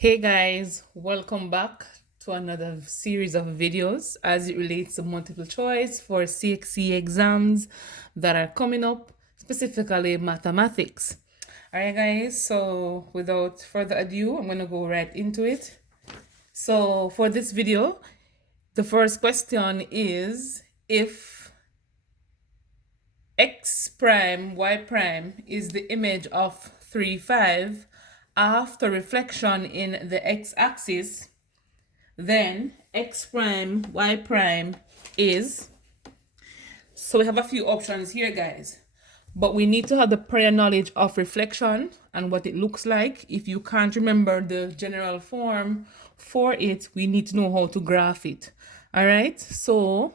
Hey guys, welcome back to another series of videos as it relates to multiple choice for CXC exams that are coming up, specifically mathematics. All right, guys, so without further ado, I'm going to go right into it. So for this video, the first question is if x prime y prime is the image of 3, 5 after reflection in the x-axis, then x prime y prime is, so we have a few options here, guys, but we need to have the prior knowledge of reflection and what it looks like. If you can't remember the general form for it, we need to know how to graph it. All right, so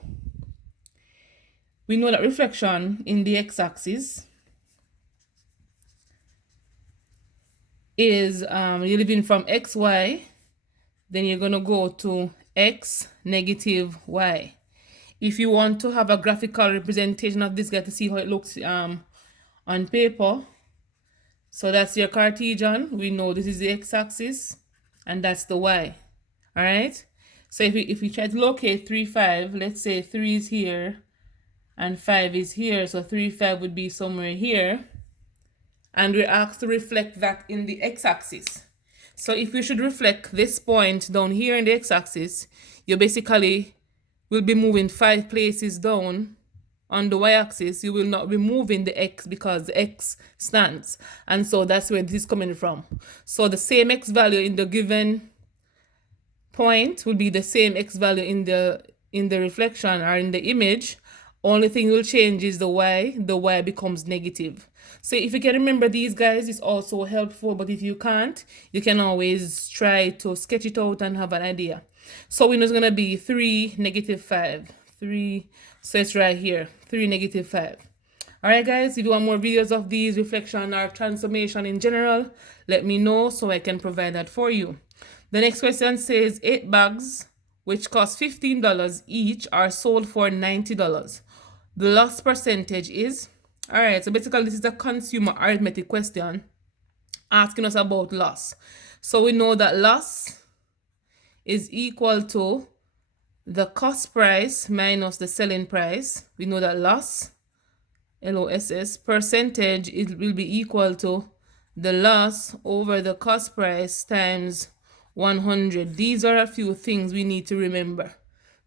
we know that reflection in the x-axis is you're living from xy, then you're going to go to x negative y. If you want to have a graphical representation of this guy to see how it looks on paper, so that's your Cartesian. We know this is the x-axis and that's the y. All right, so if we try to locate 3, 5, let's say 3 is here and 5 is here, so 3, 5 would be somewhere here, and we're asked to reflect that in the x-axis. So if we should reflect this point down here in the x-axis, you basically will be moving 5 places down on the y-axis. You will not be moving the x because the x stands, and so that's where this is coming from. So the same x value in the given point will be the same x value in the reflection or in the image. Only thing will change is the y becomes negative. So if you can remember these guys, it's also helpful, but if you can't, you can always try to sketch it out and have an idea. So we know it's going to be 3, negative 5. 3, so it's right here, 3, negative 5. All right, guys, if you want more videos of these, reflection or transformation in general, let me know so I can provide that for you. The next question says 8 bags, which cost $15 each, are sold for $90. The loss percentage is, all right, so basically this is a consumer arithmetic question asking us about loss. So we know that loss is equal to the cost price minus the selling price. We know that loss, LOSS, percentage, it will be equal to the loss over the cost price times 100. These are a few things we need to remember.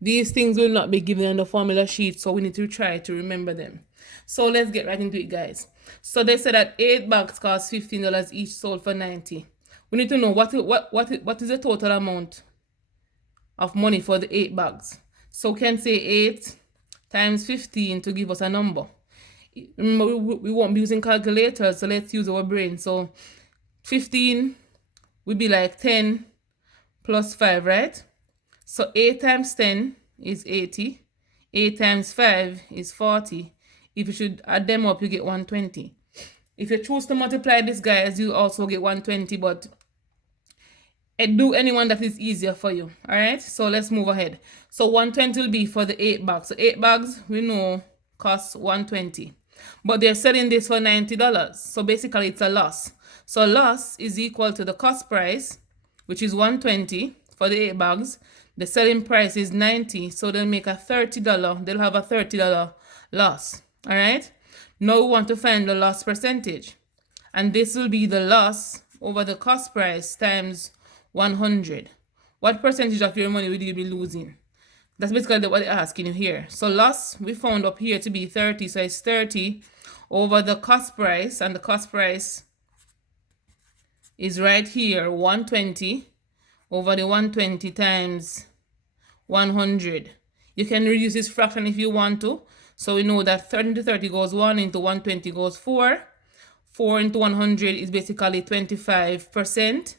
These things will not be given on the formula sheet, so we need to try to remember them. So let's get right into it, guys. So they said that 8 bags cost $15 each, sold for 90. We need to know what is the total amount of money for the 8 bags. So we can say 8 times 15 to give us a number. Remember, we won't be using calculators, so let's use our brain. So 15 would be like 10 plus 5, right? So 8 times 10 is 80. 8 times 5 is 40. If you should add them up, you get 120. If you choose to multiply this, guys, you also get 120, but do anyone that is easier for you. All right, so let's move ahead. So 120 will be for the 8 bags. So 8 bags, we know, costs 120. But they're selling this for $90. So basically, it's a loss. So loss is equal to the cost price, which is 120 for the 8 bags. The selling price is 90, so they'll make a $30. They'll have a $30 loss. All right. Now we want to find the loss percentage, and this will be the loss over the cost price times 100. What percentage of your money will you be losing? That's basically what they're asking you here. So loss we found up here to be 30, so it's 30 over the cost price, and the cost price is right here, 120 over the 120 times 100. You can reduce this fraction if you want to. So we know that 30 into 30 goes 1, into 120 goes 4. 4 into 100 is basically 25%.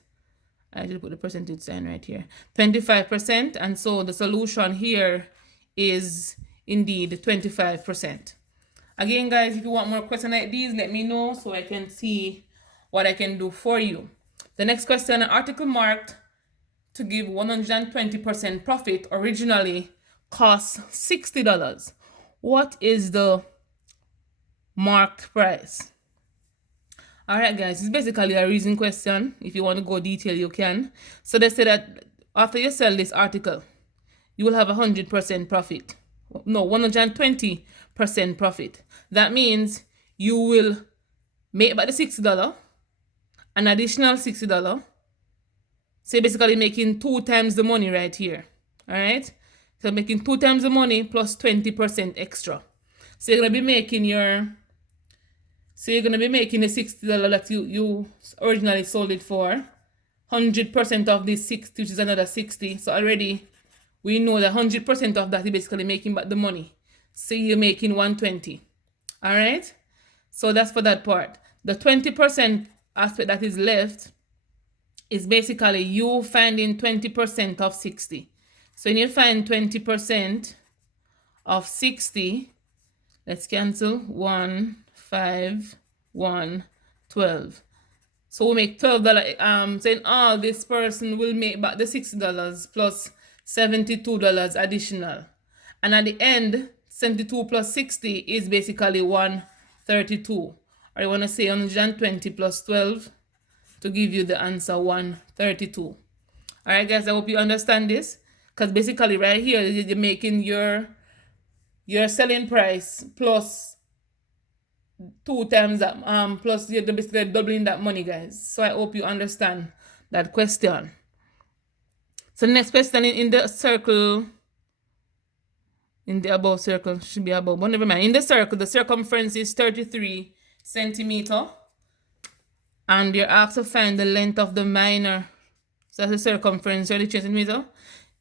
I should put the percentage sign right here. 25%. And so the solution here is indeed 25%. Again, guys, if you want more questions like these, let me know so I can see what I can do for you. The next question, an article marked to give 120% profit originally costs $60. What is the marked price? All right, guys, it's basically a reason question. If you want to go detail, you can. So they say that after you sell this article, you will have 100% profit. No, 120% profit. That means you will make about the $60, an additional $60. So you're basically making 2 times the money right here. All right. So making 2 times the money plus 20% extra. So you're gonna be making your. So you're gonna be making the $60 that you originally sold it for. 100% of this 60, which is another 60. So already we know that 100% of that you're basically making back the money. So you're making 120. All right. So that's for that part. The 20% aspect that is left is basically you finding 20% of 60. So when you find 20% of 60, let's cancel 1, 5, 1, 12. So we make $12. Saying all this person will make back the $60 plus $72 additional. And at the end, 72 plus 60 is basically 132. Or you want to say 120 plus 12 to give you the answer 132. All right, guys, I hope you understand this. Because basically right here, you're making your selling price plus 2 times that, plus you're basically doubling that money, guys. So I hope you understand that question. So the next question in the circle, in the above circle, should be above, but never mind. In the circle, the circumference is 33 centimeter. And you're asked to find the length of the minor. So that's the circumference, 33 centimeter.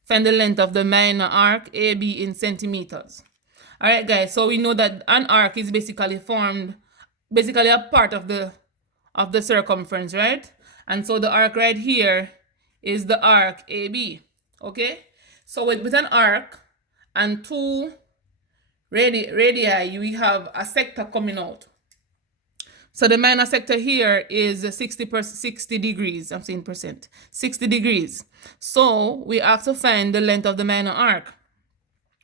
Find the length of the minor arc AB in centimeters. All right, guys. So we know that an arc is basically formed, basically a part of the circumference, right? And so the arc right here is the arc AB. Okay. So with an arc and 2 radii, we have a sector coming out. So the minor sector here is 60 degrees. I'm saying percent. 60 degrees. So we have to find the length of the minor arc,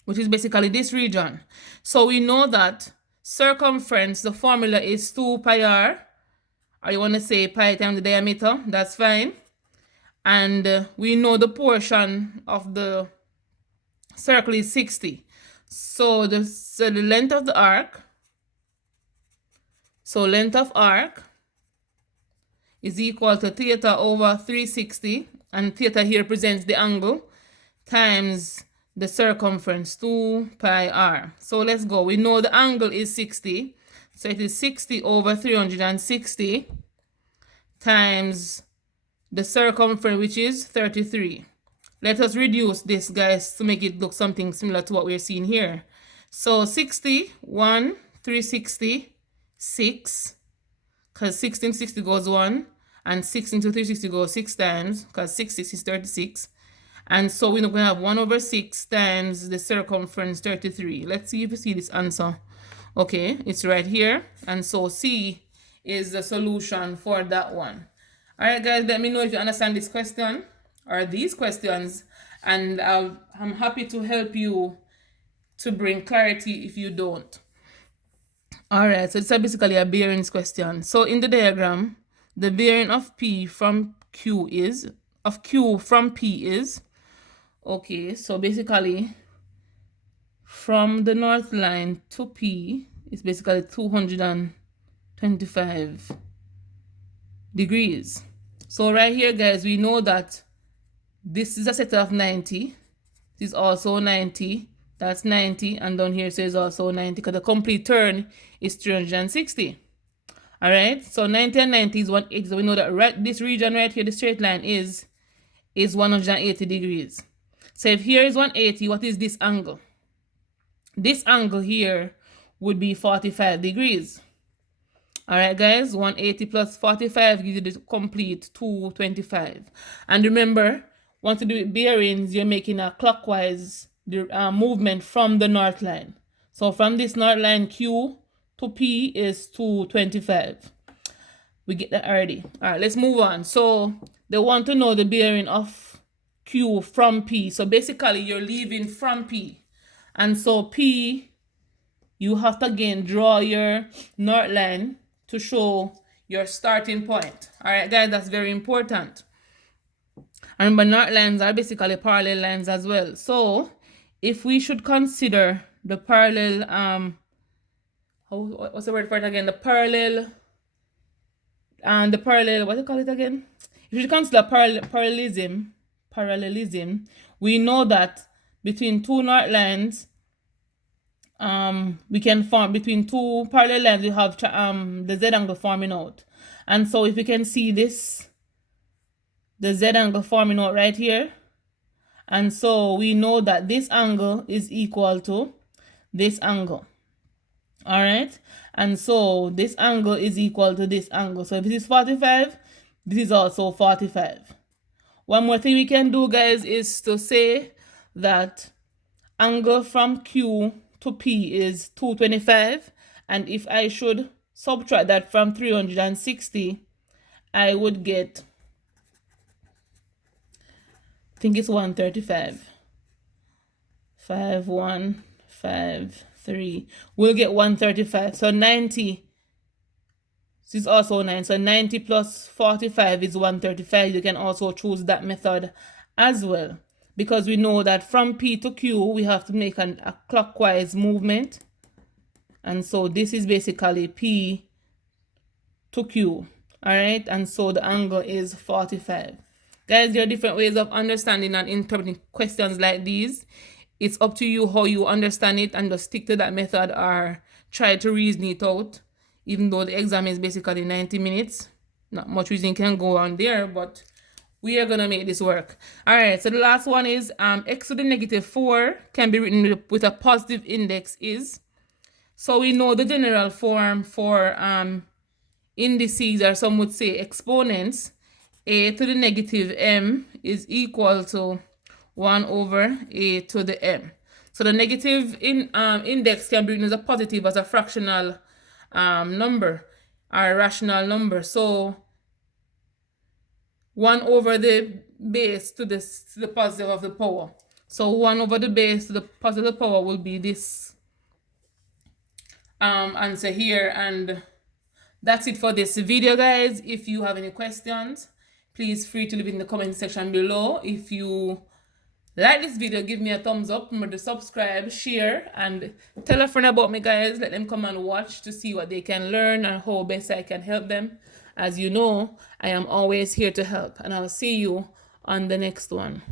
which is basically this region. So we know that circumference, the formula is 2 pi r, or you want to say pi times the diameter. That's fine. And we know the portion of the circle is 60. So the length of the arc, so length of arc is equal to theta over 360, and theta here represents the angle, times the circumference, 2 pi r. So let's go. We know the angle is 60. So it is 60 over 360 times the circumference, which is 33. Let us reduce this, guys, to make it look something similar to what we're seeing here. So 60, 1, 360, 6, because 16 60 goes 1, and 6 into 360 goes 6 times, because 6 is 36. And so we're going to have 1 over 6 times the circumference, 33. Let's see if you see this answer. Okay, it's right here. And so C is the solution for that one. All right, guys, let me know if you understand this question or these questions. And I'm happy to help you to bring clarity if you don't. All right, so it's basically a bearings question. So in the diagram, the bearing of P from Q is, okay, so basically from the north line to P is basically 225 degrees. So right here, guys, we know that this is a sector of 90. This is also 90. That's 90. And down here says also 90 because the complete turn is 360. All right. So 90 and 90 is 180. So we know that right this region right here, the straight line is 180 degrees. So if here is 180, what is this angle? This angle here would be 45 degrees. All right, guys, 180 plus 45 gives you the complete 225. And remember, once you do it bearings, you're making a clockwise movement from the north line. So from this north line, Q to P is 225. We get that already. All right, let's move on. So they want to know the bearing of Q from P. So basically, you're leaving from P. And so P, you have to again draw your north line to show your starting point. All right, guys, that's very important. And remember, north lines are basically parallel lines as well. So if we should consider the parallel, what's the word for it again? The parallel, what do you call it again? If you consider parallelism, we know that between two north lines, we can form between two parallel lines, we have the Z angle forming out. And so if you can see this, the Z angle forming out right here. And so we know that this angle is equal to this angle. All right. And so this angle is equal to this angle. So if this is 45, this is also 45. One more thing we can do, guys, is to say that angle from Q to P is 225. And if I should subtract that from 360, I would get, I think it's 135. 5, 1, 5, 3. We'll get 135. So 90. This is also 9. So 90 plus 45 is 135. You can also choose that method as well, because we know that from P to Q, we have to make a clockwise movement. And so this is basically P to Q. All right. And so the angle is 45. Guys, there are different ways of understanding and interpreting questions like these. It's up to you how you understand it, and just stick to that method or try to reason it out. Even though the exam is basically 90 minutes, not much reasoning can go on there, but we are gonna make this work. All right, so the last one is x to the negative 4 can be written with a positive index is. So we know the general form for indices, or some would say exponents. A to the negative m is equal to 1 over a to the m. So the negative index can be written as a positive, as a fractional number or a rational number. So 1 over the base to the positive of the power. So 1 over the base to the positive power will be this answer here. And that's it for this video, guys. If you have any questions, please free to leave in the comment section below. If you like this video, give me a thumbs up, remember to subscribe, share, and tell a friend about me, guys. Let them come and watch to see what they can learn and how best I can help them. As you know, I am always here to help, and I'll see you on the next one.